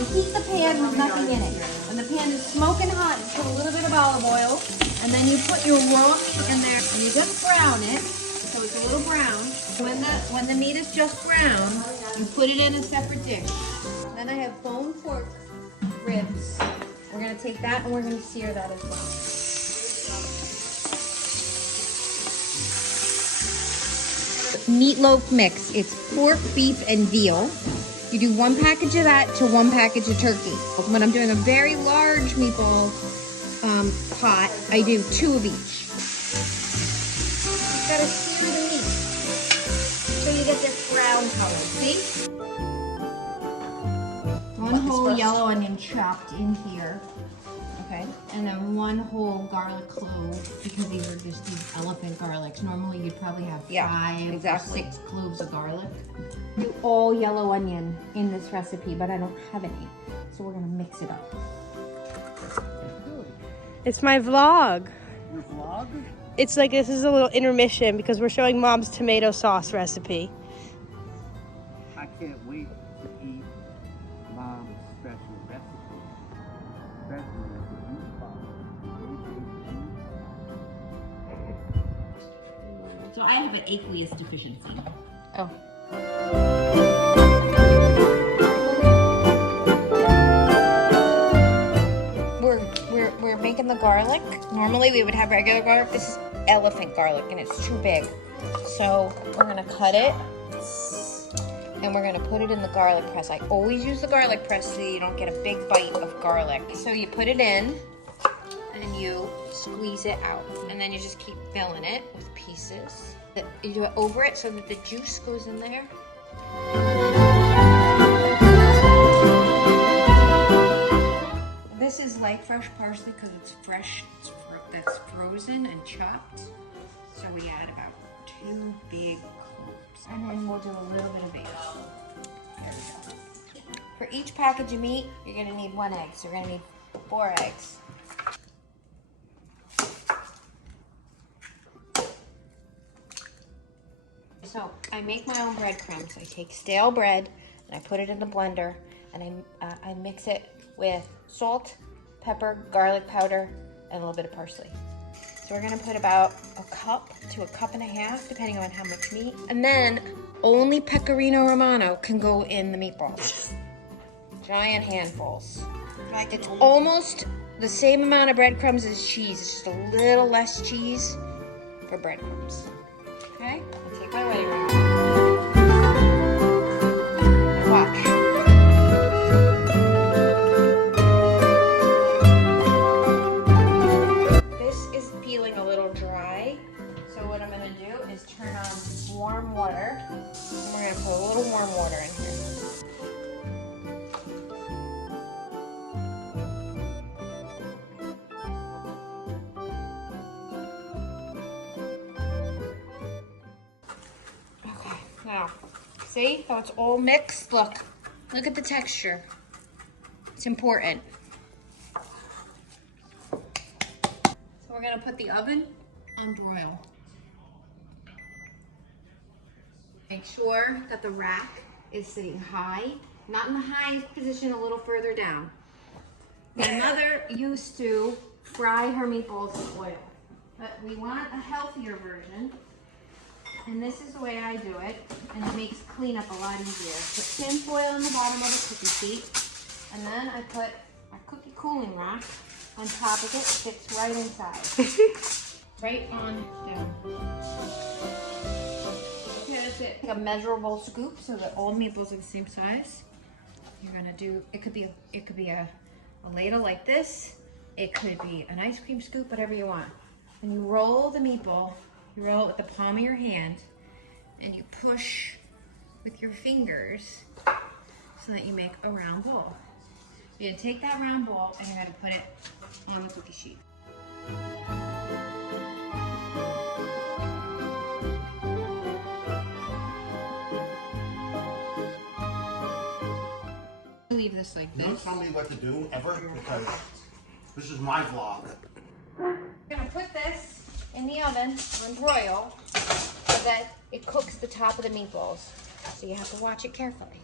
you heat the pan with nothing in it. When the pan is smoking hot, you put a little bit of olive oil, and then you put your raw meat in there, and you just brown it, so it's a little brown. When the meat is just brown, you put it in a separate dish. Then I have boned pork ribs. We're gonna take that and we're gonna sear that as well. Meatloaf mix. It's pork, beef, and veal. You do 1 package of that to 1 package of turkey. When I'm doing a very large meatball pot, I do 2 of each. You gotta sear the meat so you get this brown color. See? 1 whole yellow onion chopped in here. Okay, and then 1 whole garlic clove, because these are just these elephant garlics. Normally you'd probably have 5 or 6 cloves of garlic. Do all yellow onion in this recipe, but I don't have any, so we're gonna mix it up. It's my vlog. Your vlog? It's like this is a little intermission because we're showing Mom's tomato sauce recipe. I can't wait to eat Mom's special recipe. Especially with the meatball. So I have an aqueous deficiency. Oh. We're making the garlic. Normally we would have regular garlic. This is elephant garlic and it's too big. So we're gonna cut it and we're gonna put it in the garlic press. I always use the garlic press so you don't get a big bite of garlic. So you put it in and you squeeze it out. And then you just keep filling it with pieces. You do it over it so that the juice goes in there. This is like fresh parsley because it's fresh, that's frozen and chopped. So we add about 2 big cloves. And then we'll do a little bit of basil. There we go. For each package of meat, you're gonna need 1 egg. So you're gonna need 4 eggs. So I make my own breadcrumbs. I take stale bread and I put it in the blender and I mix it with salt, pepper, garlic powder, and a little bit of parsley. So we're gonna put about 1 cup to 1.5 cups, depending on how much meat. And then only Pecorino Romano can go in the meatballs. Giant handfuls. It's almost the same amount of breadcrumbs as cheese. It's just a little less cheese for breadcrumbs. Okay, I'll take my wedding ring. Watch. This is peeling a little dry, so what I'm gonna do is turn on warm water, and we're gonna put a little warm water in here. Now, see how it's all mixed? Look at the texture. It's important. So we're gonna put the oven on broil. Make sure that the rack is sitting high, not in the highest position, a little further down. My mother used to fry her meatballs in oil, but we want a healthier version. And this is the way I do it, and it makes cleanup a lot easier. Put tin foil on the bottom of the cookie sheet, and then I put my cookie cooling rack on top of it. It fits right inside. Right on down. Okay, that's it. Take a measurable scoop so that all meatballs are the same size. You're gonna do, it could be a ladle like this. It could be an ice cream scoop, whatever you want. And you roll the meatball. You roll it with the palm of your hand and you push with your fingers so that you make a round ball. You're gonna take that round ball and you're gonna put it on the cookie sheet. Leave this like this. You don't tell me what to do ever, because this is my vlog. I'm gonna put this in the oven on broil so that it cooks the top of the meatballs. So you have to watch it carefully.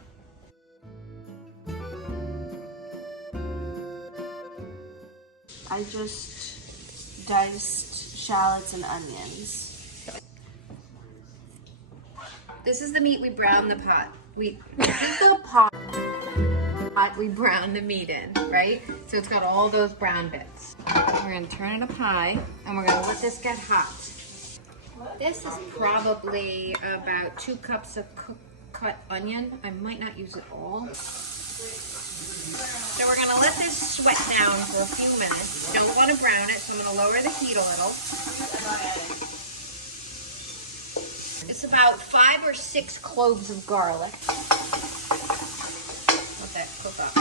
I just diced shallots and onions. This is the meat we brown the pot. This is the pot we brown the meat in, right? So it's got all those brown bits. We're gonna turn it up high and we're gonna let this get hot. This is probably about 2 cups of cut onion. I might not use it all. So we're gonna let this sweat down for a few minutes. Don't want to brown it, so I'm gonna lower the heat a little. It's about 5 or 6 cloves of garlic. Let that cook up.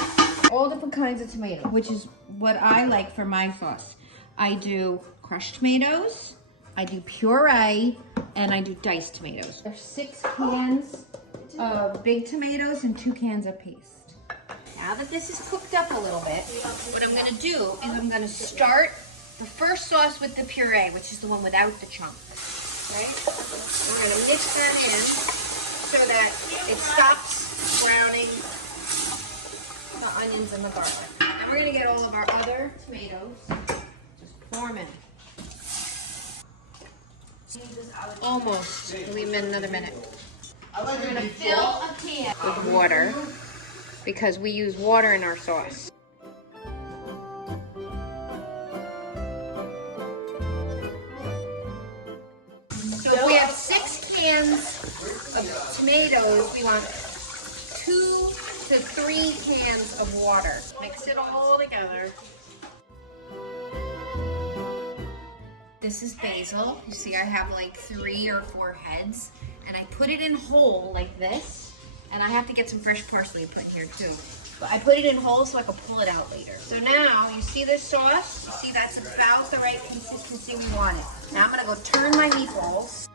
All different kinds of tomatoes, which is what I like for my sauce. I do crushed tomatoes, I do puree, and I do diced tomatoes. There's 6 cans of big tomatoes and 2 cans of paste. Now that this is cooked up a little bit, what I'm gonna do is I'm gonna start the first sauce with the puree, which is the one without the chunks, right? We're gonna mix that in so that it stops browning the onions and the garlic. And we're gonna get all of our other tomatoes, just pour them in. Almost, leave them in another minute. We're gonna fill a can with water because we use water in our sauce. So if we have 6 cans of tomatoes, we want 2 to 3 cans of water. Mix it all together. This is basil. You see I have like 3 or 4 heads, and I put it in whole like this. And I have to get some fresh parsley to put in here too. But I put it in whole so I can pull it out later. So now, you see this sauce? You see that's about the right consistency we want it. Now I'm gonna go turn my meatballs.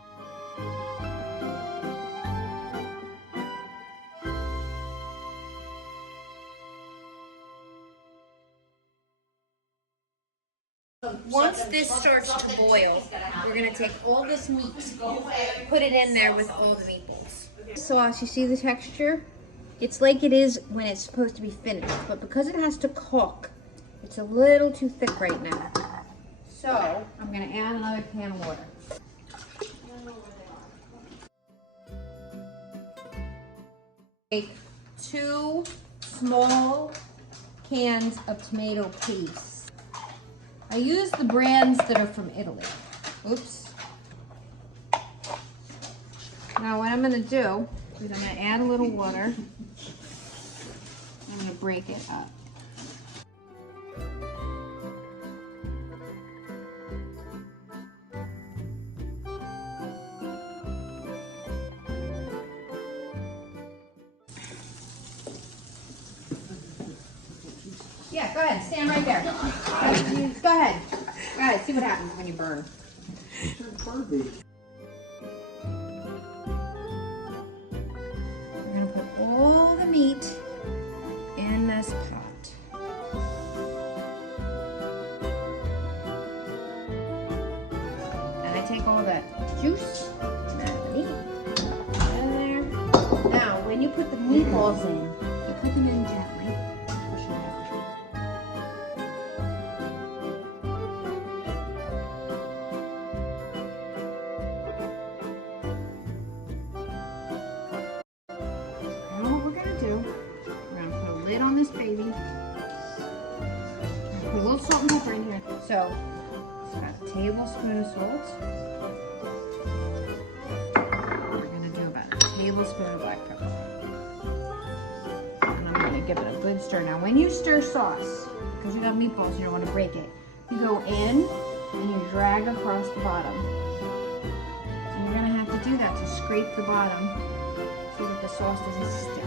Once this starts to boil, we're gonna take all this meat, put it in there with all the meatballs. Sauce, you see the texture? It's like it is when it's supposed to be finished, but because it has to cook, it's a little too thick right now. So, I'm gonna add another pan of water. Take 2 small cans of tomato paste. I use the brands that are from Italy. Oops. Now what I'm gonna do is I'm gonna add a little water. I'm gonna break it up. Yeah, go ahead, stand right there. Go ahead. Go ahead, see what happens when you burn. We're gonna put all the meat in this pot. And I take all that juice out of the meat. There. Now, when you put the meatballs in, you put them in gently. Push them out. Lid on this baby. Put a little salt and pepper in here. So, it's got a tablespoon of salt. We're gonna do about a tablespoon of black pepper. And I'm gonna give it a good stir. Now, when you stir sauce, because you got meatballs, you don't want to break it. You go in and you drag across the bottom. And you're gonna have to do that to scrape the bottom so that the sauce doesn't stick.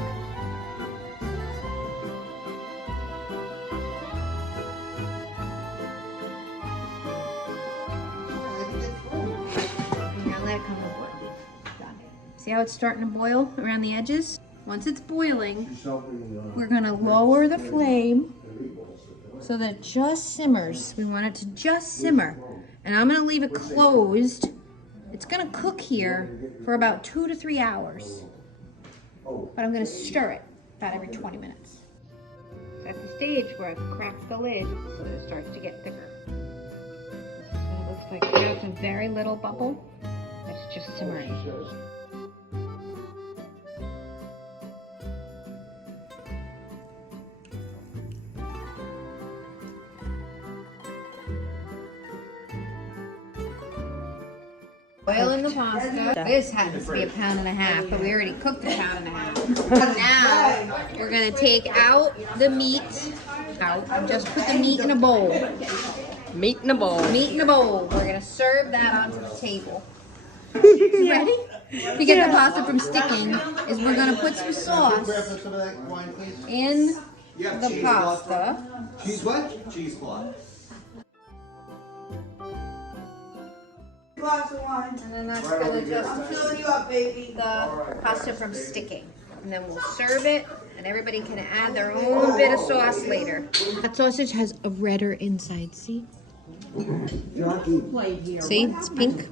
See how it's starting to boil around the edges? Once it's boiling, we're gonna lower the flame so that it just simmers. We want it to just simmer. And I'm gonna leave it closed. It's gonna cook here for about 2 to 3 hours. But I'm gonna stir it about every 20 minutes. Set the stage where I've cracked the lid so that it starts to get thicker. This is what it looks like. There's a very little bubble. It's just simmering. Oil in the pasta. This happens to be 1.5 pounds, but we already cooked 1.5 pounds. Now we're gonna take out the meat out and just put the meat in a bowl. Meat in a bowl. Meat in a bowl. We're gonna serve that onto the table. Ready? To get the pasta from sticking is we're gonna put some sauce Some of that wine, please. in the pasta. Cheese what? Cheesecloth. Glass of wine. And then that's gonna just Fill you up, baby. the pasta from sticking. And then we'll serve it, and everybody can add their own bit of sauce later. That sausage has a redder inside, see? See, it's pink.